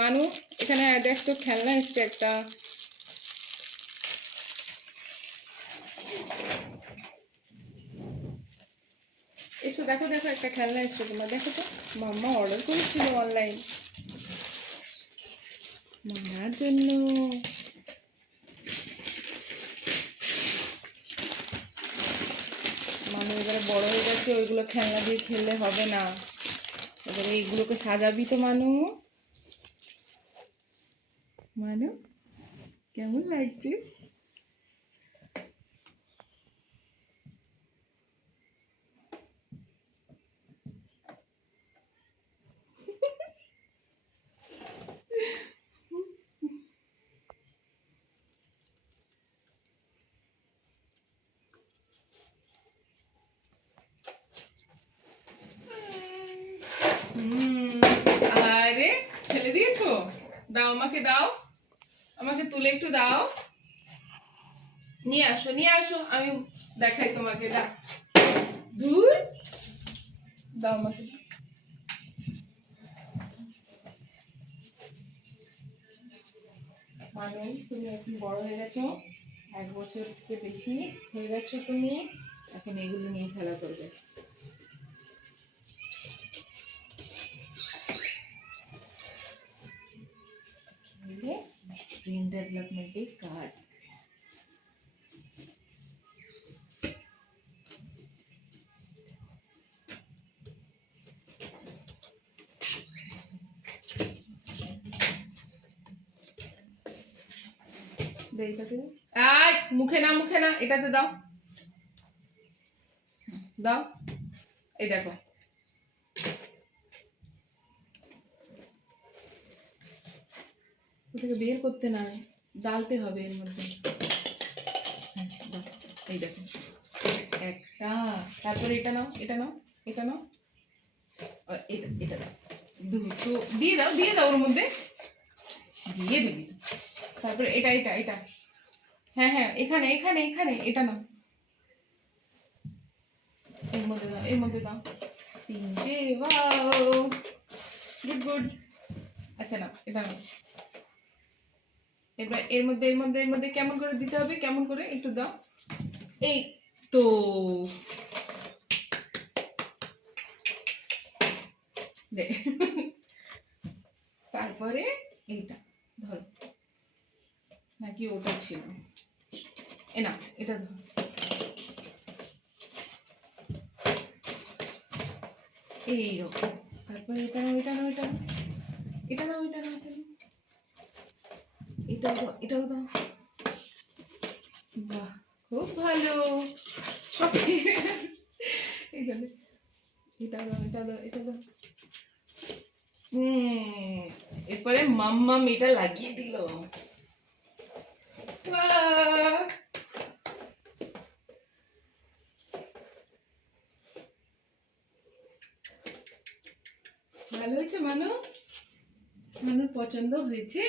মানু এখানে দেখ তো খেলনা এসছে একটা। এসো দেখো দেখো একটা খেলনা এসছে তোমার, দেখো তো। মাম্মা অর্ডার করেছিল অনলাইন মামার জন্য। মানু এবারে বড় হয়ে গেছে, ওইগুলো খেলনা দিয়ে খেললে হবে না, এবারে এইগুলোকে সাজাবি তো মানু। মানু কেমন লাগছে? আরে ফেলে দিয়েছো? দাও আমাকে, দাও আমাকে, তুলে একটু দাও। নিয়ে আসো নিয়ে আসো, আমি দেখাই তোমাকে। দাও, দূর দাও আমাকে। মানে তুমি এখন বড় হয়ে গেছো, 1 বছর থেকে বেশি হয়ে গেছো তুমি, এখন এগুলো নিয়ে খেলা করবে। ব্রেন ডেভেলপমেন্টের কাজ। মুখে না মুখে না, এটাতে দাও, দাও। এই দেখো, ওটাকে বের করতে না, ডালতে হবে এর মধ্যে। এই দেখো একটা, তারপরে এটা নাও, এটা নাও, এটা নাও, এটা এটা দাও, দুটো দিয়ে দাও, দিয়ে দাও ওর মধ্যে, দিয়ে দিবি। তারপরে এটা এটা এটা, হ্যাঁ হ্যাঁ এখানে এখানে এখানে, এটা নাও, এর মধ্যে দাও, এর মধ্যে দাও। 3টে, ওয়াও গুড গুড। আচ্ছা নাও, এটা নাও। এবার এর মধ্যে এর মধ্যে এর মধ্যে কেমন করে দিতে হবে, কেমন করে একটু দাও। এই তো, তারপরে এইটা ধরো, নাকি ওটা ছিল, এ না এটা ধরো, এইরকম। তারপরে এটা নাও, এটা নাও, এটা নাও, এটা নাও, এটা নাও, এটা নাও, এটাও দাও, এটাও দাও। বাহ, খুব ভালো। সব এটা দাও, এটা দাও, এটা দাও, এটা দাও। এরপরে মাম্মাম এটা লাগিয়ে দিল। ভালো হয়েছে মানু? মানুর পছন্দ হয়েছে?